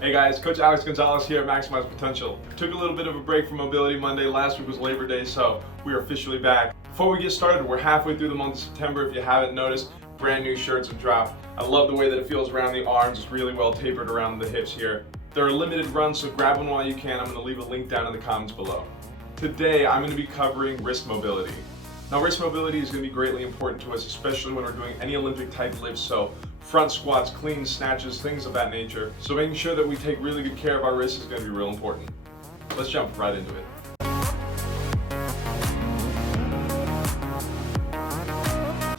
Hey guys, Coach Alex Gonzalez here at Maximize Potential. Took a little bit of a break from Mobility Monday. Last week was Labor Day, so we are officially back. Before we get started, we're halfway through the month of September. If you haven't noticed, brand new shirts have dropped. I love the way that it feels around the arms. It's really well tapered around the hips here. They're a limited run, so grab one while you can. I'm going to leave a link down in the comments below. Today, I'm going to be covering wrist mobility. Now, wrist mobility is going to be greatly important to us, especially when we're doing any Olympic type lifts. So front squats, clean snatches, things of that nature. So making sure that we take really good care of our wrists is going to be real important. Let's jump right into it.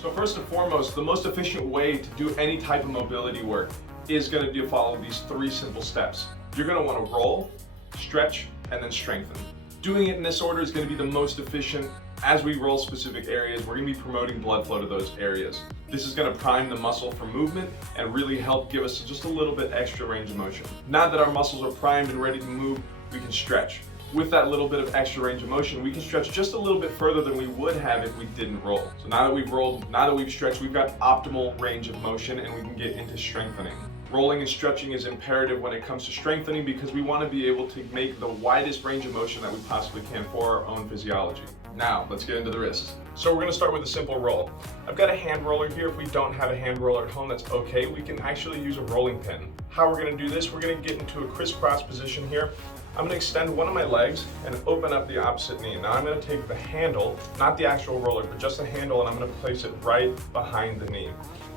So first and foremost, the most efficient way to do any type of mobility work is going to be to follow these 3 simple steps. You're going to want to roll, stretch, and then strengthen. Doing it in this order is going to be the most efficient. As we roll specific areas, we're going to be promoting blood flow to those areas. This is going to prime the muscle for movement and really help give us just a little bit extra range of motion. Now that our muscles are primed and ready to move, we can stretch. With that little bit of extra range of motion, we can stretch just a little bit further than we would have if we didn't roll. So now that we've rolled, now that we've stretched, we've got optimal range of motion and we can get into strengthening. Rolling and stretching is imperative when it comes to strengthening because we want to be able to make the widest range of motion that we possibly can for our own physiology. Now, let's get into the wrists. So we're going to start with a simple roll. I've got a hand roller here. If we don't have a hand roller at home, that's okay. We can actually use a rolling pin. How we're going to do this, we're going to get into a crisscross position here. I'm going to extend one of my legs and open up the opposite knee. Now I'm going to take the handle, not the actual roller, but just the handle, and I'm going to place it right behind the knee.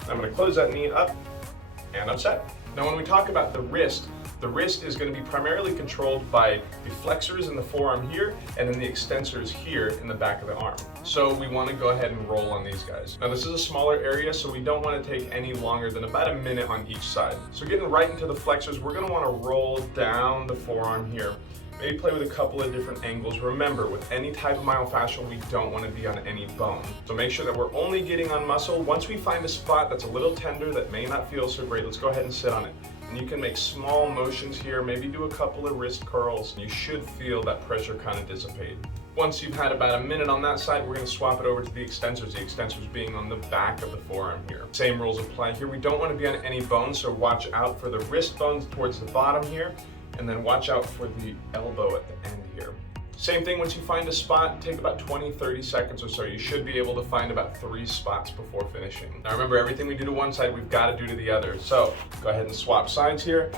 I'm going to close that knee up, and I'm set. Now when we talk about the wrist is going to be primarily controlled by the flexors in the forearm here and then the extensors here in the back of the arm. So we want to go ahead and roll on these guys. Now this is a smaller area, so we don't want to take any longer than about a minute on each side. So getting right into the flexors, we're going to want to roll down the forearm here. Maybe play with a couple of different angles. Remember, with any type of myofascial, we don't want to be on any bone. So make sure that we're only getting on muscle. Once we find a spot that's a little tender, that may not feel so great, let's go ahead and sit on it. And you can make small motions here, maybe do a couple of wrist curls. You should feel that pressure kind of dissipate. Once you've had about a minute on that side, we're going to swap it over to the extensors being on the back of the forearm here. Same rules apply here. We don't want to be on any bones, so watch out for the wrist bones towards the bottom here. And then watch out for the elbow at the end here. Same thing, once you find a spot, take about 20-30 seconds or so. You should be able to find about 3 spots before finishing. Now remember, everything we do to one side, we've got to do to the other. So go ahead and swap sides here,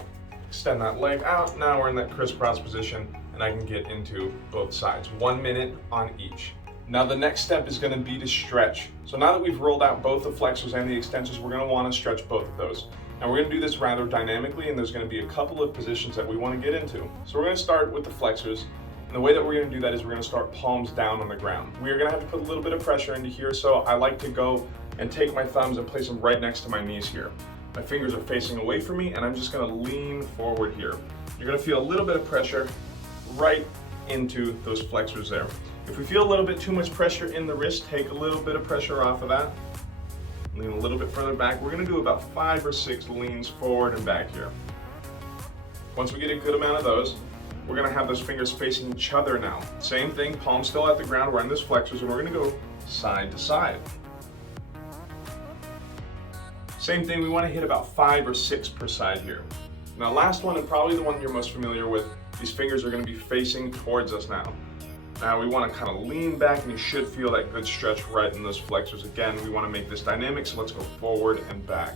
extend that leg out. Now we're in that crisscross position and I can get into both sides. 1 minute on each. Now the next step is going to be to stretch. So now that we've rolled out both the flexors and the extensors, we're going to want to stretch both of those. Now we're going to do this rather dynamically, and there's going to be a couple of positions that we want to get into. So we're going to start with the flexors, and the way that we're going to do that is we're going to start palms down on the ground. We're going to have to put a little bit of pressure into here, so I like to go and take my thumbs and place them right next to my knees here. My fingers are facing away from me, and I'm just going to lean forward here. You're going to feel a little bit of pressure right into those flexors there. If we feel a little bit too much pressure in the wrist, take a little bit of pressure off of that. Lean a little bit further back. We're going to do about 5 or 6 leans forward and back here. Once we get a good amount of those, we're going to have those fingers facing each other now. Same thing, palms still at the ground. We're in those flexors and we're going to go side to side. Same thing, we want to hit about 5 or 6 per side here. Now last one, and probably the one you're most familiar with, these fingers are going to be facing towards us now. Now we want to kind of lean back and you should feel that good stretch right in those flexors. Again, we want to make this dynamic, so let's go forward and back.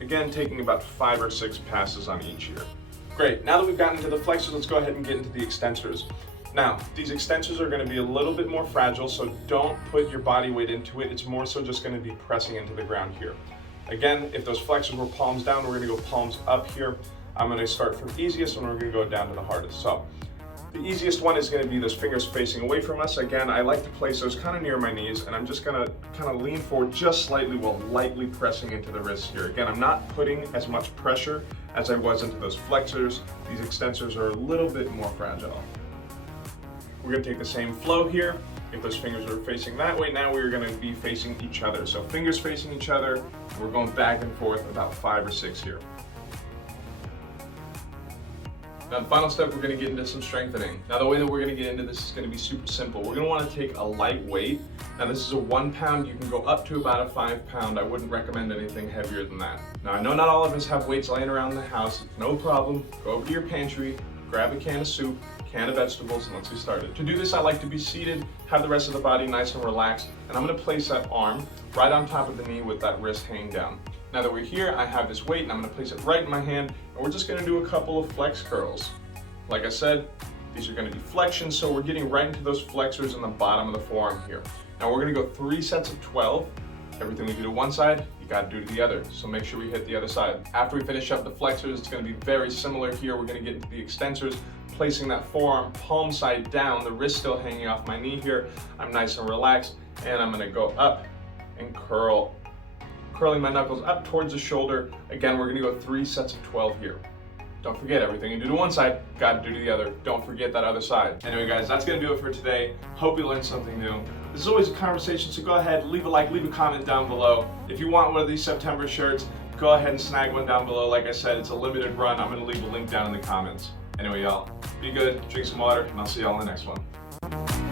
Again, taking about 5 or 6 passes on each here. Great, now that we've gotten into the flexors, let's go ahead and get into the extensors. Now, these extensors are going to be a little bit more fragile, so don't put your body weight into it. It's more so just going to be pressing into the ground here. Again, if those flexors were palms down, we're going to go palms up here. I'm going to start from easiest and we're going to go down to the hardest. So the easiest one is going to be those fingers facing away from us. Again, I like to place those kind of near my knees, and I'm just going to kind of lean forward just slightly while lightly pressing into the wrists here. Again, I'm not putting as much pressure as I was into those flexors. These extensors are a little bit more fragile. We're going to take the same flow here. If those fingers are facing that way, now we're going to be facing each other. So fingers facing each other, we're going back and forth about 5 or 6 here. Now the final step, we're gonna get into some strengthening. Now the way that we're gonna get into this is gonna be super simple. We're gonna wanna take a light weight. Now this is a 1 pound, you can go up to about a 5 pound. I wouldn't recommend anything heavier than that. Now I know not all of us have weights laying around the house. It's no problem. Go over to your pantry, grab a can of soup, can of vegetables, and let's get started. To do this, I like to be seated, have the rest of the body nice and relaxed, and I'm gonna place that arm right on top of the knee with that wrist hanging down. Now that we're here, I have this weight and I'm gonna place it right in my hand, and we're just gonna do a couple of flex curls. Like I said, these are gonna be flexions, so we're getting right into those flexors in the bottom of the forearm here. Now we're gonna go 3 sets of 12. Everything we do to one side, you gotta do to the other. So make sure we hit the other side. After we finish up the flexors, it's gonna be very similar here. We're gonna get into the extensors, placing that forearm palm side down, the wrist still hanging off my knee here. I'm nice and relaxed, and I'm gonna go up and curl, curling my knuckles up towards the shoulder. Again, we're gonna go 3 sets of 12 here. Don't forget, everything you do to one side, gotta do to the other. Don't forget that other side. Anyway guys, that's gonna do it for today. Hope you learned something new. This is always a conversation, so go ahead, leave a like, leave a comment down below. If you want one of these September shirts, go ahead and snag one down below. Like I said, it's a limited run. I'm gonna leave a link down in the comments. Anyway y'all, be good, drink some water, and I'll see y'all in the next one.